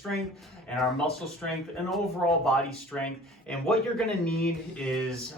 strength and our muscle strength and overall body strength. And what you're gonna need is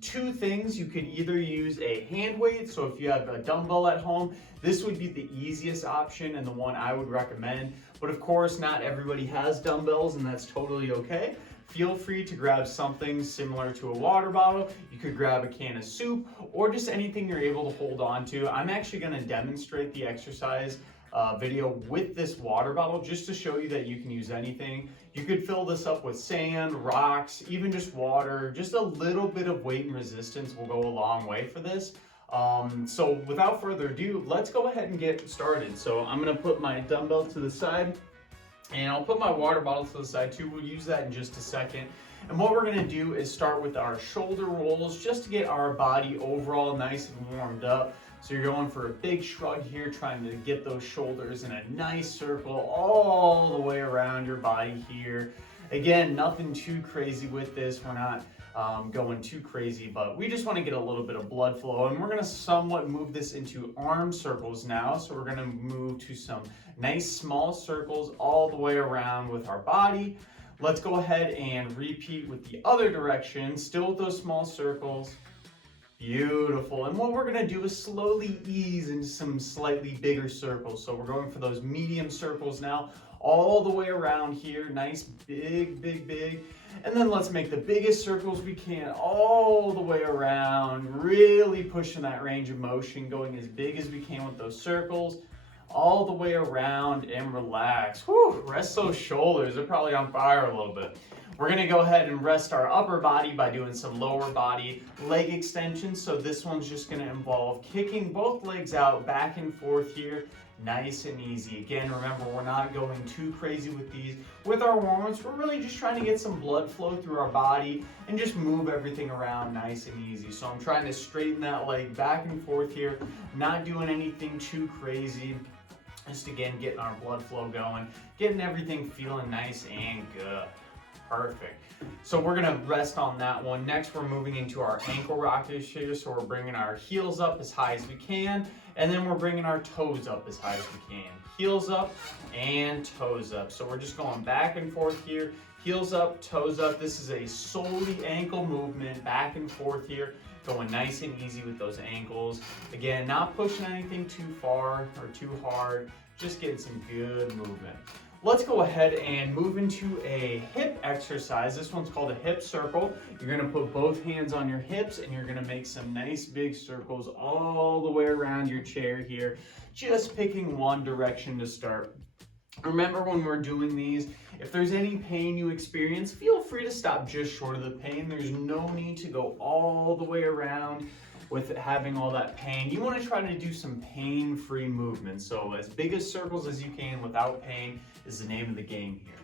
two things. You could either use a hand weight, so if you have a dumbbell at home, this would be the easiest option and the one I would recommend. But of course, not everybody has dumbbells, and that's totally okay. Feel free to grab something similar to a water bottle. You could grab a can of soup or just anything you're able to hold on to. I'm actually going to demonstrate the exercise video with this water bottle just to show you that you can use anything. You could fill this up with sand, rocks, even just water. Just a little bit of weight and resistance will go a long way for this. So without further ado, let's go ahead and get started. So I'm going to put my dumbbell to the side. And I'll put my water bottle to the side too. We'll use that in just a second. And what we're gonna do is start with our shoulder rolls just to get our body overall nice and warmed up. So you're going for a big shrug here, trying to get those shoulders in a nice circle all the way around your body here. Again, nothing too crazy with this. We're not going too crazy, but we just want to get a little bit of blood flow, and we're going to somewhat move this into arm circles now. So we're going to move to some nice small circles all the way around with our body. Let's go ahead and repeat with the other direction, still with those small circles. Beautiful. And what we're going to do is slowly ease into some slightly bigger circles. So we're going for those medium circles now, all the way around here. Nice, big, big, big. And then let's make the biggest circles we can all the way around, really pushing that range of motion, going as big as we can with those circles, all the way around, and relax. Whew, rest those shoulders. They're probably on fire a little bit. We're gonna go ahead and rest our upper body by doing some lower body leg extensions. So this one's just gonna involve kicking both legs out back and forth here, nice and easy. Again, remember, we're not going too crazy with these. With our warm-ups, we're really just trying to get some blood flow through our body and just move everything around nice and easy. So I'm trying to straighten that leg back and forth here, not doing anything too crazy. Just again, getting our blood flow going, getting everything feeling nice and good. Perfect. So we're gonna rest on that one. Next, we're moving into our ankle rockers here. So we're bringing our heels up as high as we can, and then we're bringing our toes up as high as we can. Heels up and toes up. So we're just going back and forth here. Heels up, toes up. This is a solely ankle movement, back and forth here. Going nice and easy with those ankles. Again, not pushing anything too far or too hard, just getting some good movement. Let's go ahead and move into a hip exercise. This one's called a hip circle. You're gonna put both hands on your hips and you're gonna make some nice big circles all the way around your chair here, just picking one direction to start. Remember, when we're doing these, if there's any pain you experience, feel free to stop just short of the pain. There's no need to go all the way around with having all that pain. You want to try to do some pain-free movements. So as big as circles as you can without pain is the name of the game here.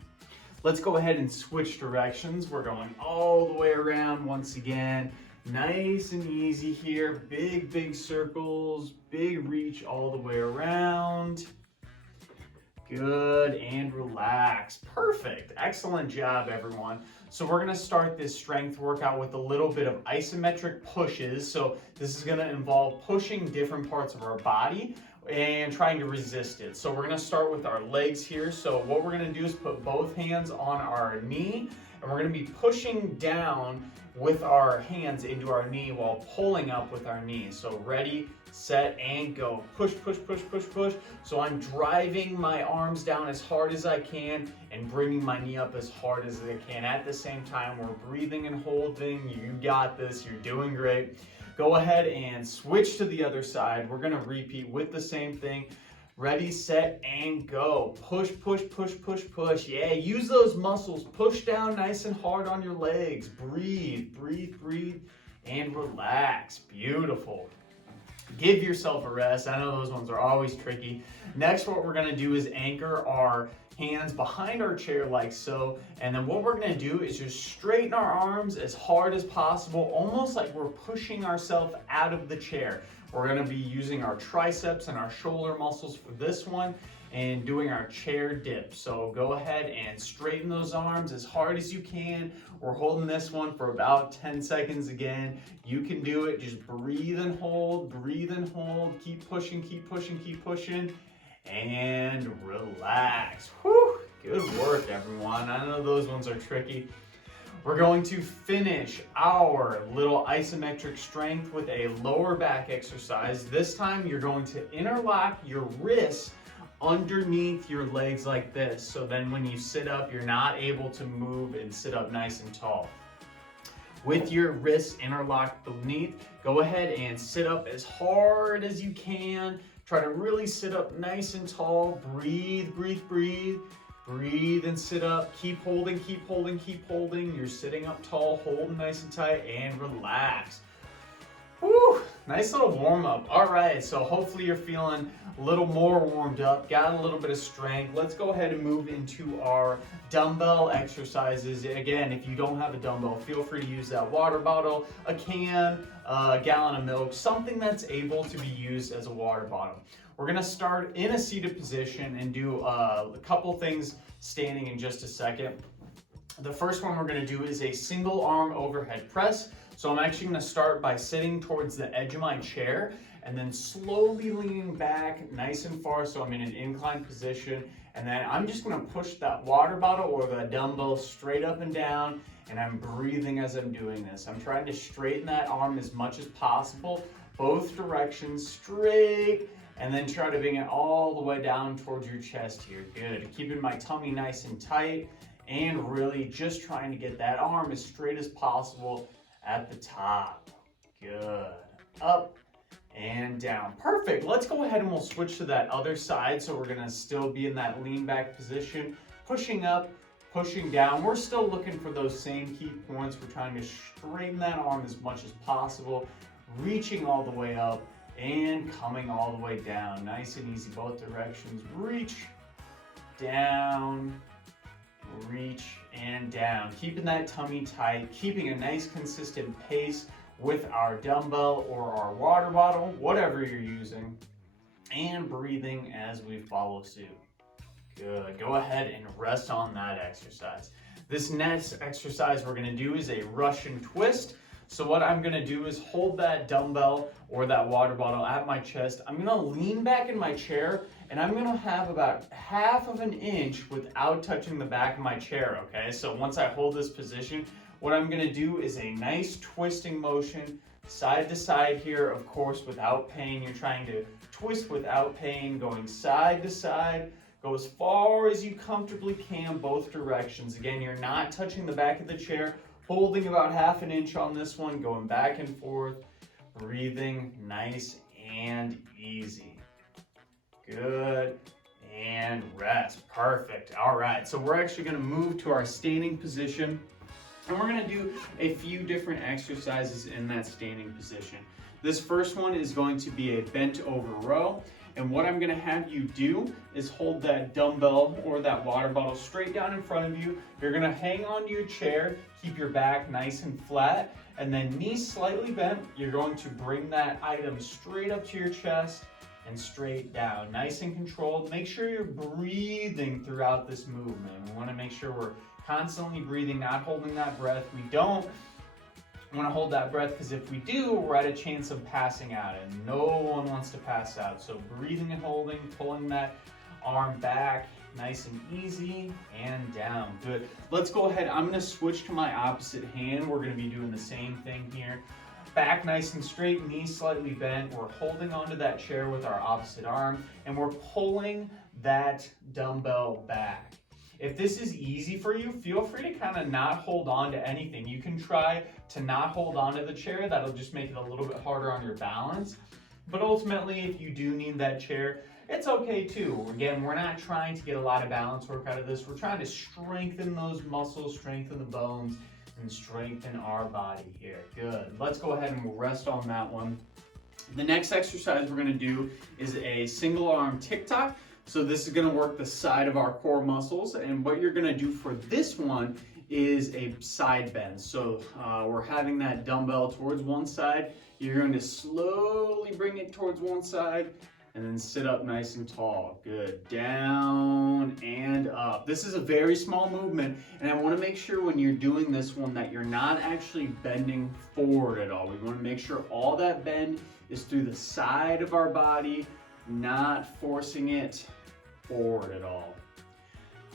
Let's go ahead and switch directions. We're going all the way around once again. Nice and easy here. Big, big circles, big reach all the way around. Good, and relax. Perfect. Excellent job, everyone. So we're gonna start this strength workout with a little bit of isometric pushes. So this is gonna involve pushing different parts of our body and trying to resist it. So we're gonna start with our legs here. So what we're gonna do is put both hands on our knee, and we're gonna be pushing down with our hands into our knee while pulling up with our knee. So ready, set, and go. Push, push, push, push, push. So I'm driving my arms down as hard as I can and bringing my knee up as hard as I can. At the same time, we're breathing and holding. You got this. You're doing great. Go ahead and switch to the other side. We're gonna repeat with the same thing. Ready, set, and go. Push, push, push, push, push. Yeah, use those muscles. Push down nice and hard on your legs. Breathe, breathe, breathe, and relax. Beautiful. Give yourself a rest. I know those ones are always tricky. Next, what we're gonna do is anchor our hands behind our chair like so. And then what we're gonna do is just straighten our arms as hard as possible, almost like we're pushing ourselves out of the chair. We're gonna be using our triceps and our shoulder muscles for this one and doing our chair dip. So go ahead and straighten those arms as hard as you can. We're holding this one for about 10 seconds again. You can do it. Just breathe and hold, breathe and hold. Keep pushing, keep pushing, keep pushing, and relax. Whew, good work. everyone. I know those ones are tricky. We're going to finish our little isometric strength with a lower back exercise. This time you're going to interlock your wrists underneath your legs like this. So then when you sit up, you're not able to move and sit up nice and tall. With your wrists interlocked beneath, go ahead and sit up as hard as you can. Try to really sit up nice and tall. Breathe, breathe, breathe. Breathe and sit up. Keep holding, keep holding, keep holding. You're sitting up tall, holding nice and tight, and relax. Whew, nice little warm up. All right, so hopefully you're feeling a little more warmed up, got a little bit of strength. Let's go ahead and move into our dumbbell exercises. Again, if you don't have a dumbbell, feel free to use that water bottle, a can, a gallon of milk, something that's able to be used as a water bottle. We're gonna start in a seated position and do a couple things standing in just a second. The first one we're gonna do is a single arm overhead press. So I'm actually gonna start by sitting towards the edge of my chair and then slowly leaning back nice and far so I'm in an inclined position. And then I'm just gonna push that water bottle or the dumbbell straight up and down, and I'm breathing as I'm doing this. I'm trying to straighten that arm as much as possible, both directions straight, and then try to bring it all the way down towards your chest here. Good, keeping my tummy nice and tight and really just trying to get that arm as straight as possible at the top. Good. Up and down. Perfect. Let's go ahead and we'll switch to that other side. So we're going to still be in that lean back position, pushing up, pushing down. We're still looking for those same key points. We're trying to straighten that arm as much as possible, reaching all the way up and coming all the way down. Nice and easy, both directions. Reach, down, reach, and down. Keeping that tummy tight, keeping a nice consistent pace with our dumbbell or our water bottle, whatever you're using, and breathing as we follow suit. Good. Go ahead and rest on that exercise. This next exercise we're gonna do is a Russian twist. So what I'm gonna do is hold that dumbbell or that water bottle at my chest. I'm gonna lean back in my chair and I'm gonna have about half of an inch without touching the back of my chair, okay? So once I hold this position, what I'm gonna do is a nice twisting motion, side to side here, of course, without pain. You're trying to twist without pain, going side to side. Go as far as you comfortably can, both directions. Again, you're not touching the back of the chair, holding about half an inch on this one, going back and forth, breathing nice and easy. Good, and rest. Perfect. All right, so we're actually gonna move to our standing position, and we're gonna do a few different exercises in that standing position. This first one is going to be a bent over row. And what I'm gonna have you do is hold that dumbbell or that water bottle straight down in front of you. You're gonna hang onto your chair, keep your back nice and flat, and then knees slightly bent. You're going to bring that item straight up to your chest and straight down, nice and controlled. Make sure you're breathing throughout this movement. We wanna make sure we're constantly breathing, not holding that breath. We don't want to hold that breath because if we do, we're at a chance of passing out, and no one wants to pass out. So breathing and holding, pulling that arm back, nice and easy, and down. Good. Let's go ahead. I'm going to switch to my opposite hand. We're going to be doing the same thing here. Back nice and straight, knees slightly bent. We're holding onto that chair with our opposite arm, and we're pulling that dumbbell back. If this is easy for you, feel free to kind of not hold on to anything. You can try to not hold on to the chair. That'll just make it a little bit harder on your balance. But ultimately, if you do need that chair, it's okay too. Again, we're not trying to get a lot of balance work out of this. We're trying to strengthen those muscles, strengthen the bones, and strengthen our body here. Good. Let's go ahead and we'll rest on that one. The next exercise we're going to do is a single arm tic-tac. So this is gonna work the side of our core muscles, and what you're gonna do for this one is a side bend. So we're having that dumbbell towards one side. You're going to slowly bring it towards one side and then sit up nice and tall. Good. Down and up. This is a very small movement, and I wanna make sure when you're doing this one that you're not actually bending forward at all. We wanna make sure all that bend is through the side of our body, not forcing it forward at all.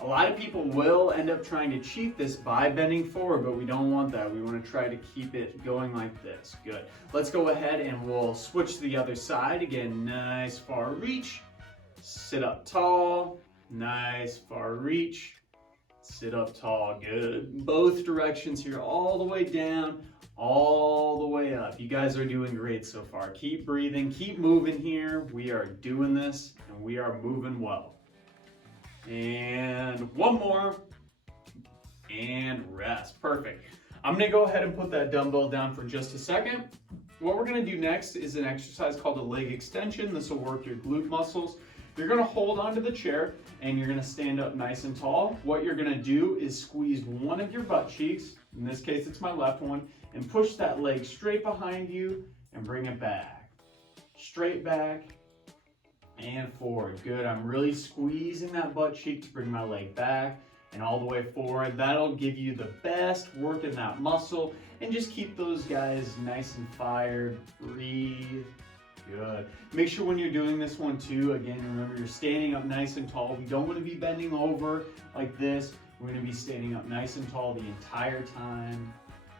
A lot of people will end up trying to cheat this by bending forward, but we don't want that. We want to try to keep it going like this. Good. Let's go ahead and we'll switch to the other side. Again, nice far reach. Sit up tall. Nice far reach. Sit up tall. Good. Both directions here, all the way down, all the way up. You guys are doing great so far. Keep breathing, keep moving here. We are doing this and we are moving well. And one more, and rest. Perfect. I'm gonna go ahead and put that dumbbell down for just a second. What we're gonna do next is an exercise called a leg extension. This will work your glute muscles. You're gonna hold onto the chair and you're gonna stand up nice and tall. What you're gonna do is squeeze one of your butt cheeks, in this case it's my left one, and push that leg straight behind you and bring it back. Straight back and forward. Good. I'm really squeezing that butt cheek to bring my leg back and all the way forward. That'll give you the best work in that muscle, and just keep those guys nice and fired. Breathe. Good. Make sure when you're doing this one too, again, remember you're standing up nice and tall. We don't want to be bending over like this. We're going to be standing up nice and tall the entire time.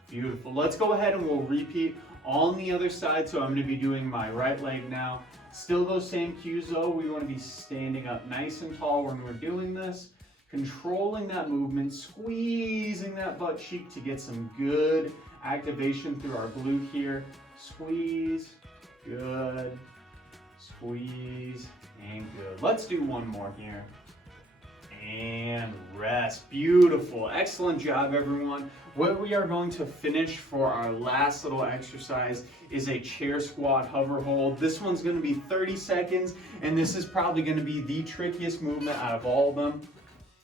Beautiful. Let's go ahead and we'll repeat on the other side. So I'm going to be doing my right leg now. Still those same cues though. We want to be standing up nice and tall when we're doing this. Controlling that movement, squeezing that butt cheek to get some good activation through our glute here. Squeeze, good, squeeze, and good. Let's do one more here. And rest. Beautiful. Excellent job, everyone. What we are going to finish for our last little exercise is a chair squat hover hold. This one's going to be 30 seconds, and this is probably going to be the trickiest movement out of all of them.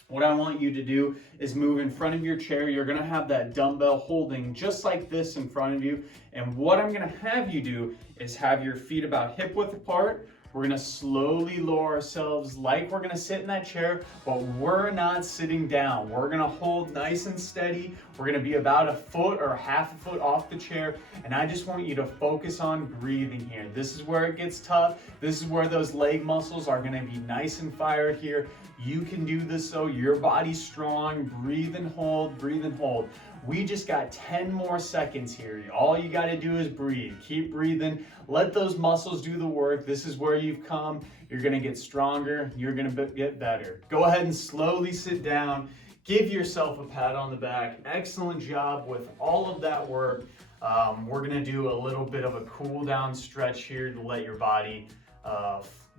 What I want you to do is move in front of your chair. You're going to have that dumbbell holding just like this in front of you. And what I'm going to have you do is have your feet about hip width apart. We're gonna slowly lower ourselves like we're gonna sit in that chair, but we're not sitting down. We're gonna hold nice and steady. We're gonna be about a foot or half a foot off the chair, and I just want you to focus on breathing here. This is where it gets tough. This is where those leg muscles are gonna be nice and fired here. You can do this so your body's strong. Breathe and hold, breathe and hold. We just got 10 more seconds here. All you got to do is breathe. Keep breathing. Let those muscles do the work. This is where you've come. You're going to get stronger. You're going to get better. Go ahead and slowly sit down. Give yourself a pat on the back. Excellent job with all of that work. We're going to do a little bit of a cool down stretch here to let your body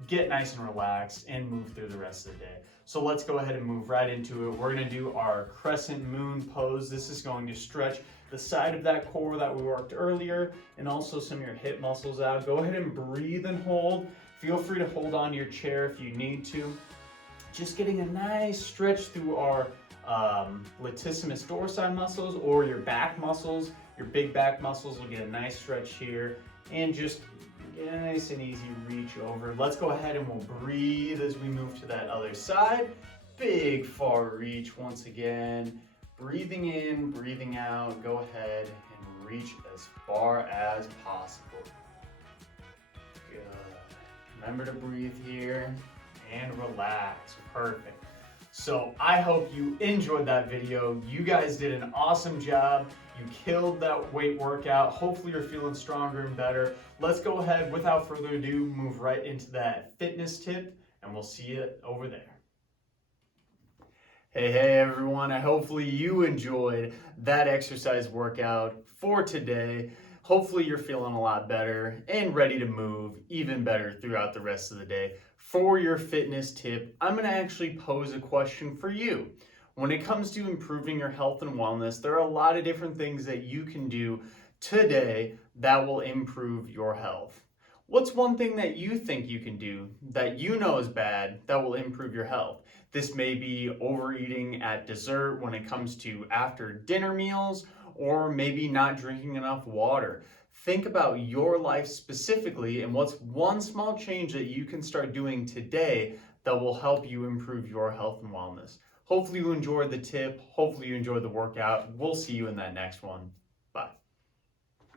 get nice and relaxed and move through the rest of the day. So let's go ahead and move right into it. We're going to do our crescent moon pose. This is going to stretch the side of that core that we worked earlier and also some of your hip muscles out. Go ahead and breathe and hold. Feel free to hold on to your chair if you need to. Just getting a nice stretch through our latissimus dorsi muscles or your back muscles. Your big back muscles will get a nice stretch here, and just nice and easy reach over. Let's go ahead and we'll breathe as we move to that other side. Big far reach once again. Breathing in, breathing out. Go ahead and reach as far as possible. Good. Remember to breathe here and relax. Perfect. So I hope you enjoyed that video. You guys did an awesome job. You killed that weight workout. Hopefully you're feeling stronger and better. Let's go ahead, without further ado, move right into that fitness tip, and we'll see you over there. Hey everyone, hopefully you enjoyed that exercise workout for today. Hopefully you're feeling a lot better and ready to move even better throughout the rest of the day. For your fitness tip, I'm going to actually pose a question for you. When it comes to improving your health and wellness, there are a lot of different things that you can do today that will improve your health. What's one thing that you think you can do that you know is bad that will improve your health? This may be overeating at dessert when it comes to after dinner meals, or maybe not drinking enough water. Think about your life specifically and what's one small change that you can start doing today that will help you improve your health and wellness. Hopefully you enjoyed the tip. Hopefully you enjoyed the workout. We'll see you in that next one.